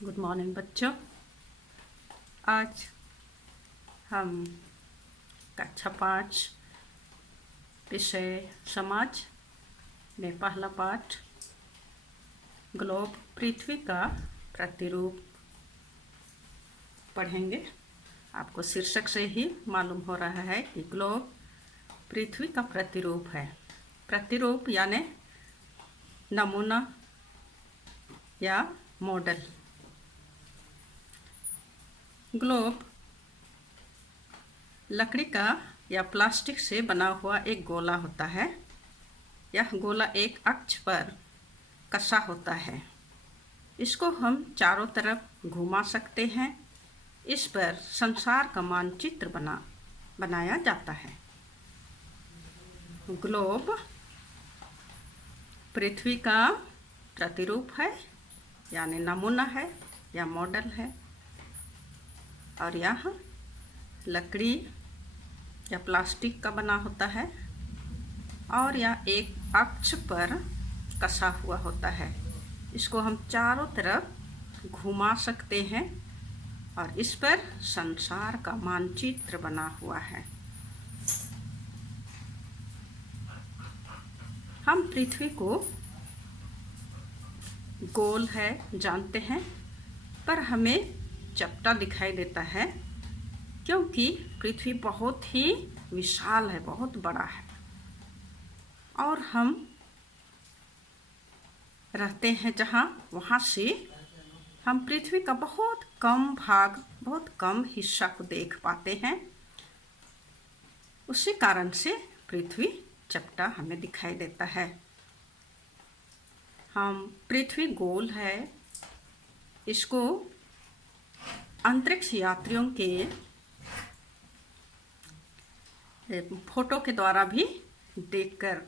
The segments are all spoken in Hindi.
गुड मॉर्निंग बच्चों। आज हम कक्षा 5 विषय समाज में पहला पाठ ग्लोब पृथ्वी का प्रतिरूप पढ़ेंगे। आपको शीर्षक से ही मालूम हो रहा है कि ग्लोब पृथ्वी का प्रतिरूप है। प्रतिरूप यानी नमूना या मॉडल। ग्लोब लकड़ी का या प्लास्टिक से बना हुआ एक गोला होता है। यह गोला एक अक्ष पर कसा होता है। इसको हम चारों तरफ घुमा सकते हैं। इस पर संसार का मानचित्र बनाया जाता है। ग्लोब पृथ्वी का प्रतिरूप है यानी नमूना है या मॉडल है, और यह लकड़ी या प्लास्टिक का बना होता है और यह एक अक्ष पर कसा हुआ होता है। इसको हम चारों तरफ घुमा सकते हैं और इस पर संसार का मानचित्र बना हुआ है। हम पृथ्वी को गोल है जानते हैं, पर हमें चपटा दिखाई देता है क्योंकि पृथ्वी बहुत ही विशाल है, बहुत बड़ा है, और हम रहते हैं जहाँ, वहाँ से हम पृथ्वी का बहुत कम भाग, बहुत कम हिस्सा को देख पाते हैं। उसी कारण से पृथ्वी चपटा हमें दिखाई देता है। हम पृथ्वी गोल है, इसको अंतरिक्ष यात्रियों के फोटो के द्वारा भी देखकर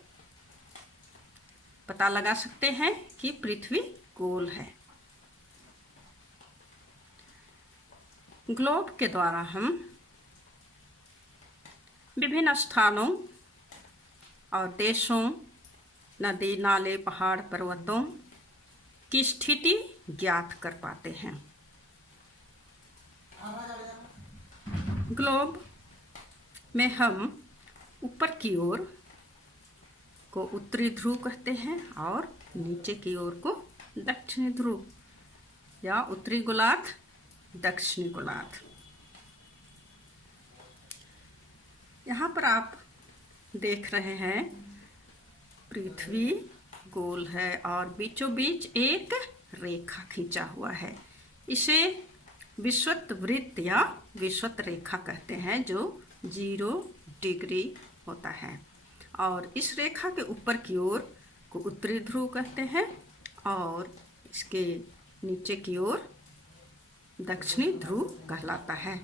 पता लगा सकते हैं कि पृथ्वी गोल है। ग्लोब के द्वारा हम विभिन्न स्थानों और देशों, नदी, नाले, पहाड़, पर्वतों की स्थिति ज्ञात कर पाते हैं। ग्लोब में हम ऊपर की ओर को उत्तरी ध्रुव कहते हैं और नीचे की ओर को दक्षिणी ध्रुव या उत्तरी गोलार्ध, दक्षिणी गोलार्ध। यहाँ पर आप देख रहे हैं पृथ्वी गोल है और बीचों बीच एक रेखा खींचा हुआ है। इसे विषुवत वृत्त या विषुवत रेखा कहते हैं, जो 0 डिग्री होता है। और इस रेखा के ऊपर की ओर को उत्तरी ध्रुव कहते हैं और इसके नीचे की ओर दक्षिणी ध्रुव कहलाता है,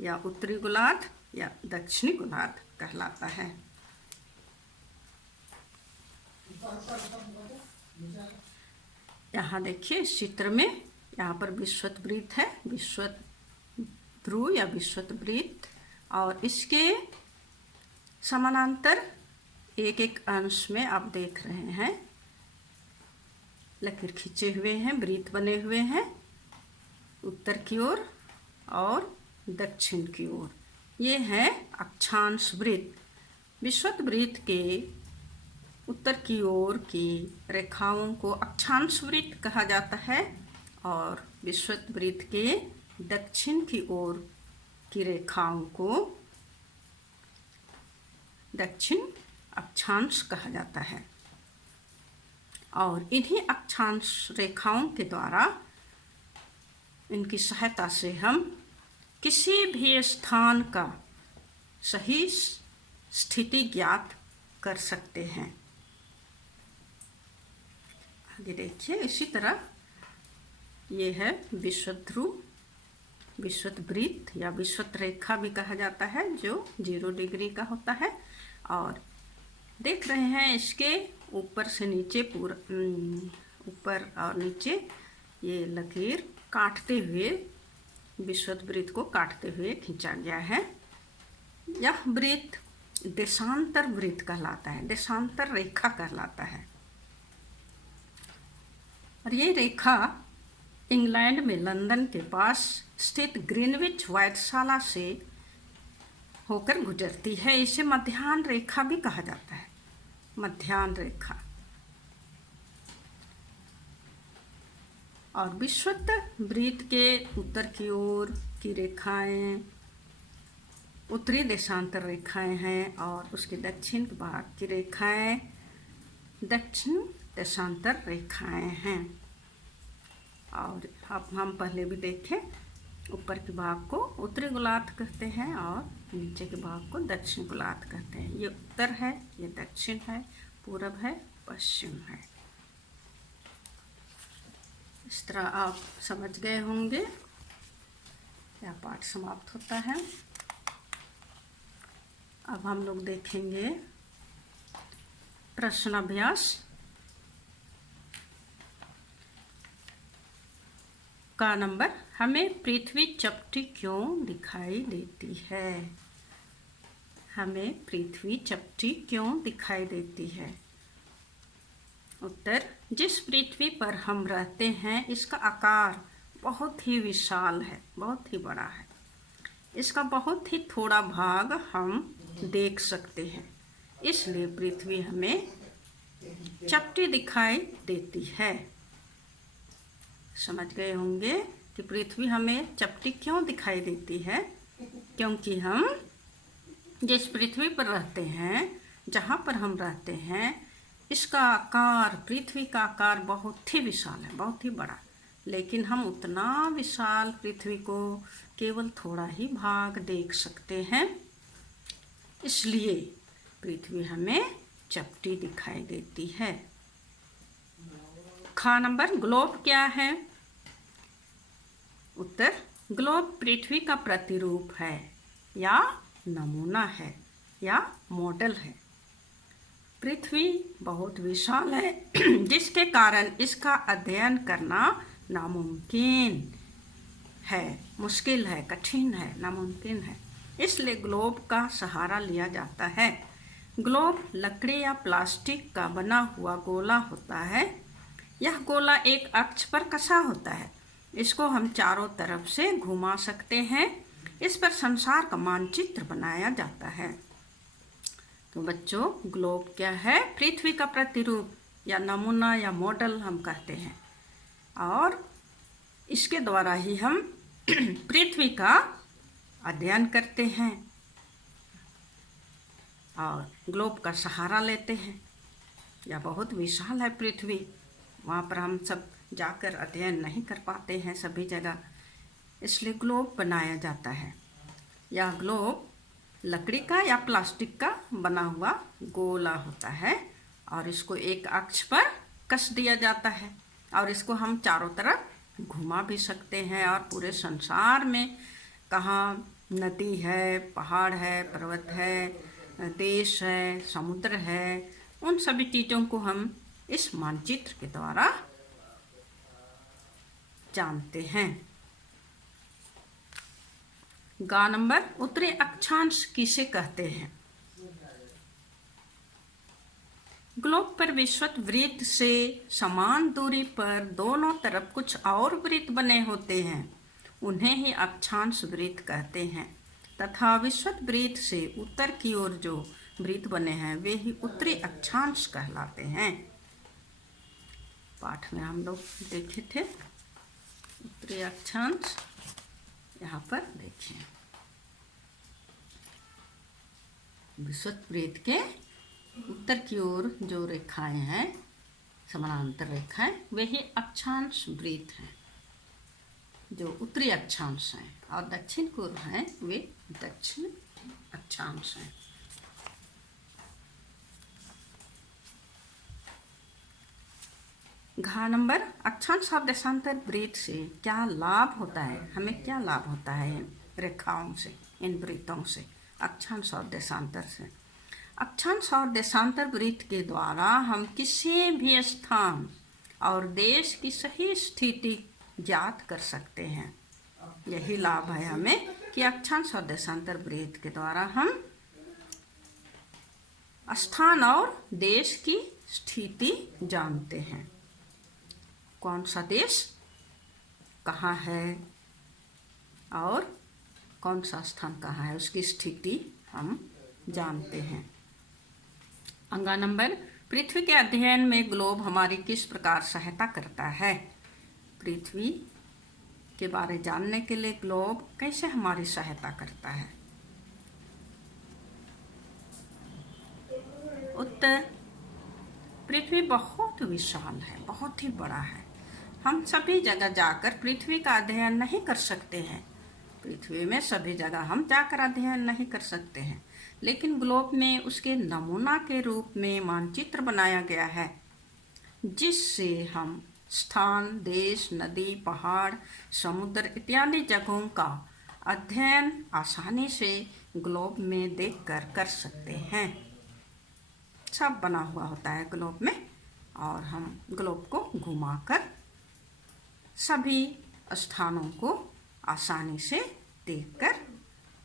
या उत्तरी गोलार्ध या दक्षिणी गोलार्ध कहलाता है। यहाँ देखिए इस चित्र में, यहाँ पर विषुवत वृत्त है, विषुवत ध्रुव या विषुवत वृत्त, और इसके समानांतर एक एक अंश में आप देख रहे हैं लकीर खींचे हुए हैं, वृत्त बने हुए हैं उत्तर की ओर और दक्षिण की ओर। ये है अक्षांश वृत्त। विषुवत वृत्त के उत्तर की ओर की रेखाओं को अक्षांश वृत्त कहा जाता है और विषुवत वृत्त के दक्षिण की ओर की रेखाओं को दक्षिण अक्षांश कहा जाता है। और इन्हीं अक्षांश रेखाओं के द्वारा, इनकी सहायता से हम किसी भी स्थान का सही स्थिति ज्ञात कर सकते हैं। आगे देखिए, इसी तरह ये है विषुवत ध्रुव, विषुवत वृत्त या विषुवत रेखा भी कहा जाता है, जो 0 डिग्री का होता है। और देख रहे हैं इसके ऊपर से नीचे पूरा, ऊपर और नीचे ये लकीर काटते हुए, विषुवत वृत्त को काटते हुए खींचा गया है। यह वृत्त देशांतर वृत्त कहलाता है, देशांतर रेखा कहलाता है। और ये रेखा इंग्लैंड में लंदन के पास स्थित ग्रीनविच व्याधशाला से होकर गुजरती है। इसे मध्याह्न रेखा भी कहा जाता है, मध्याह्न रेखा। और विषुवत वृत्त के उत्तर की ओर की रेखाएं उत्तरी देशांतर रेखाएं हैं और उसके दक्षिण भाग की रेखाएं दक्षिण देशांतर रेखाएं हैं। और अब हम पहले भी देखें, ऊपर के भाग को उत्तरी गोलार्ध कहते हैं और नीचे के भाग को दक्षिण गोलार्ध कहते हैं। ये उत्तर है, ये दक्षिण है, पूरब है, पश्चिम है। इस तरह आप समझ गए होंगे। यह पाठ समाप्त होता है। अब हम लोग देखेंगे प्रश्न अभ्यास का नंबर। हमें पृथ्वी चपटी क्यों दिखाई देती है? हमें पृथ्वी चपटी क्यों दिखाई देती है? उत्तर, जिस पृथ्वी पर हम रहते हैं इसका आकार बहुत ही विशाल है, बहुत ही बड़ा है। इसका बहुत ही थोड़ा भाग हम देख सकते हैं, इसलिए पृथ्वी हमें चपटी दिखाई देती है। समझ गए होंगे कि पृथ्वी हमें चपटी क्यों दिखाई देती है। क्योंकि हम जिस पृथ्वी पर रहते हैं, जहाँ पर हम रहते हैं, इसका आकार, पृथ्वी का आकार बहुत ही विशाल है, बहुत ही बड़ा। लेकिन हम उतना विशाल पृथ्वी को केवल थोड़ा ही भाग देख सकते हैं, इसलिए पृथ्वी हमें चपटी दिखाई देती है। खा नंबर, ग्लोब क्या है? उत्तर, ग्लोब पृथ्वी का प्रतिरूप है या नमूना है या मॉडल है। पृथ्वी बहुत विशाल है जिसके कारण इसका अध्ययन करना नामुमकिन है, मुश्किल है, कठिन है, नामुमकिन है। इसलिए ग्लोब का सहारा लिया जाता है। ग्लोब लकड़ी या प्लास्टिक का बना हुआ गोला होता है। यह गोला एक अक्ष पर कसा होता है। इसको हम चारों तरफ से घुमा सकते हैं। इस पर संसार का मानचित्र बनाया जाता है। तो बच्चों, ग्लोब क्या है? पृथ्वी का प्रतिरूप या नमूना या मॉडल हम कहते हैं। और इसके द्वारा ही हम पृथ्वी का अध्ययन करते हैं और ग्लोब का सहारा लेते हैं। यह बहुत विशाल है पृथ्वी, वहाँ पर हम सब जाकर अध्ययन नहीं कर पाते हैं सभी जगह, इसलिए ग्लोब बनाया जाता है। यह ग्लोब लकड़ी का या प्लास्टिक का बना हुआ गोला होता है और इसको एक अक्ष पर कस दिया जाता है और इसको हम चारों तरफ घुमा भी सकते हैं। और पूरे संसार में कहाँ नदी है, पहाड़ है, पर्वत है, देश है, समुद्र है, उन सभी चीज़ों को हम इस मानचित्र के द्वारा जानते हैं। गा नंबर, उत्तरी अक्षांश किसे कहते हैं? ग्लोब पर विषुवत वृत्त से समान दूरी पर दोनों तरफ कुछ और वृत्त बने होते हैं, उन्हें ही अक्षांश वृत्त कहते हैं। तथा विषुवत वृत्त से उत्तर की ओर जो वृत्त बने हैं वे ही उत्तरी अक्षांश कहलाते हैं। पाठ में हम लोग देखे थे उत्तरी अक्षांश, यहाँ पर देखिए विषुवत वृत्त के उत्तर की ओर जो रेखाएं हैं, समानांतर रेखाएं, वे ही अक्षांश वृत्त हैं जो उत्तरी अक्षांश हैं, और दक्षिण की ओर हैं वे दक्षिण अक्षांश हैं। घा नंबर, अक्षांश और देशांतर वृत्त से क्या लाभ होता है? हमें क्या लाभ होता है इन रेखाओं से, इन वृत्तों से, अक्षांश और देशांतर से? अक्षांश और देशांतर वृत्त के द्वारा हम किसी भी स्थान और देश की सही स्थिति ज्ञात कर सकते हैं। यही लाभ है हमें कि अक्षांश और देशांतर वृत्त के द्वारा हम स्थान और देश की स्थिति जानते हैं। कौन सा देश कहाँ है और कौन सा स्थान कहाँ है, उसकी स्थिति हम जानते हैं। अंगा नंबर, पृथ्वी के अध्ययन में ग्लोब हमारी किस प्रकार सहायता करता है। पृथ्वी के बारे जानने के लिए ग्लोब कैसे हमारी सहायता करता है। उत्तर, पृथ्वी बहुत विशाल है, बहुत ही बड़ा है। हम सभी जगह जाकर पृथ्वी का अध्ययन नहीं कर सकते हैं। पृथ्वी में सभी जगह हम जाकर अध्ययन नहीं कर सकते हैं, लेकिन ग्लोब में उसके नमूना के रूप में मानचित्र बनाया गया है, जिससे हम स्थान, देश, नदी, पहाड़, समुद्र इत्यादि जगहों का अध्ययन आसानी से ग्लोब में देखकर कर सकते हैं। सब बना हुआ होता है ग्लोब में, और हम ग्लोब को घुमाकर सभी स्थानों को आसानी से देखकर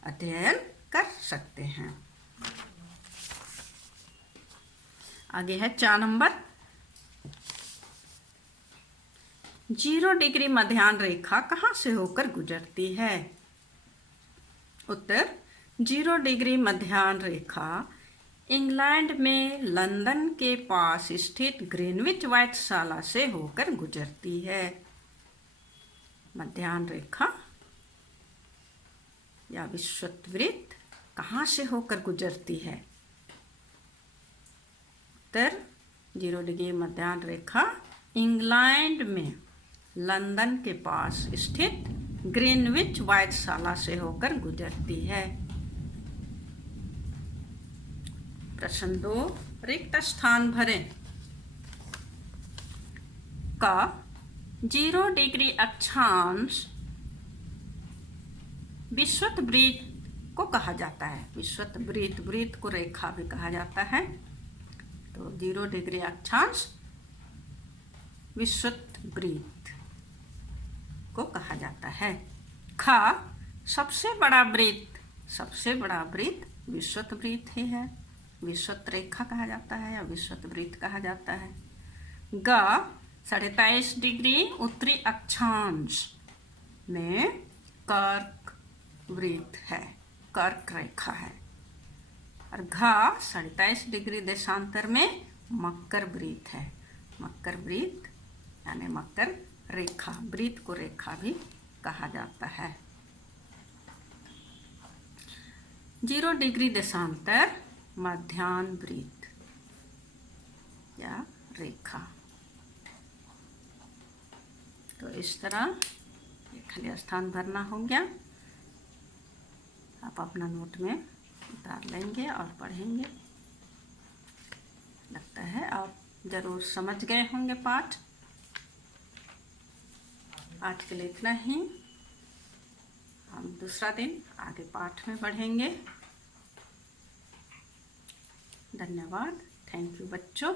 अध्ययन कर सकते हैं। आगे है 4 नंबर, 0 डिग्री मध्याह्न रेखा कहाँ से होकर गुजरती है। उत्तर, 0 डिग्री मध्याह्न रेखा इंग्लैंड में लंदन के पास स्थित ग्रीनविच व्याख्याशाला से होकर गुजरती है। मध्याह्न रेखा या विषुववृत्त कहाँ से होकर गुजरती है। उत्तर, 0 डिग्री मध्याह्न रेखा इंग्लैंड में लंदन के पास स्थित ग्रीनविच व्याख्याशाला से होकर गुजरती है। प्रश्न 2, रिक्त स्थान भरें। का 0 डिग्री अक्षांश विषुववृत्त को कहा जाता है। विषुववृत्त, वृत्त को रेखा भी कहा जाता है। तो 0 डिग्री अक्षांश विषुववृत्त को कहा जाता है। खा सबसे बड़ा वृत्त विषुववृत्त ही है, विषुवत रेखा कहा जाता है या विषुववृत्त कहा जाता है। ग 23.5 डिग्री उत्तरी अक्षांश में कर्क वृत्त है, कर्क रेखा है। और घा 23.5 डिग्री देशांतर में मकर वृत्त है। मकर वृत्त यानी मकर रेखा, वृत्त को रेखा भी कहा जाता है। 0 डिग्री देशांतर मध्याह्न वृत्त या रेखा। तो इस तरह ये खाली स्थान भरना हो गया। आप अपना नोट में उतार लेंगे और पढ़ेंगे। लगता है आप जरूर समझ गए होंगे पाठ। आज के लिए इतना ही। हम दूसरा दिन आगे पाठ में बढ़ेंगे। धन्यवाद। थैंक यू बच्चों।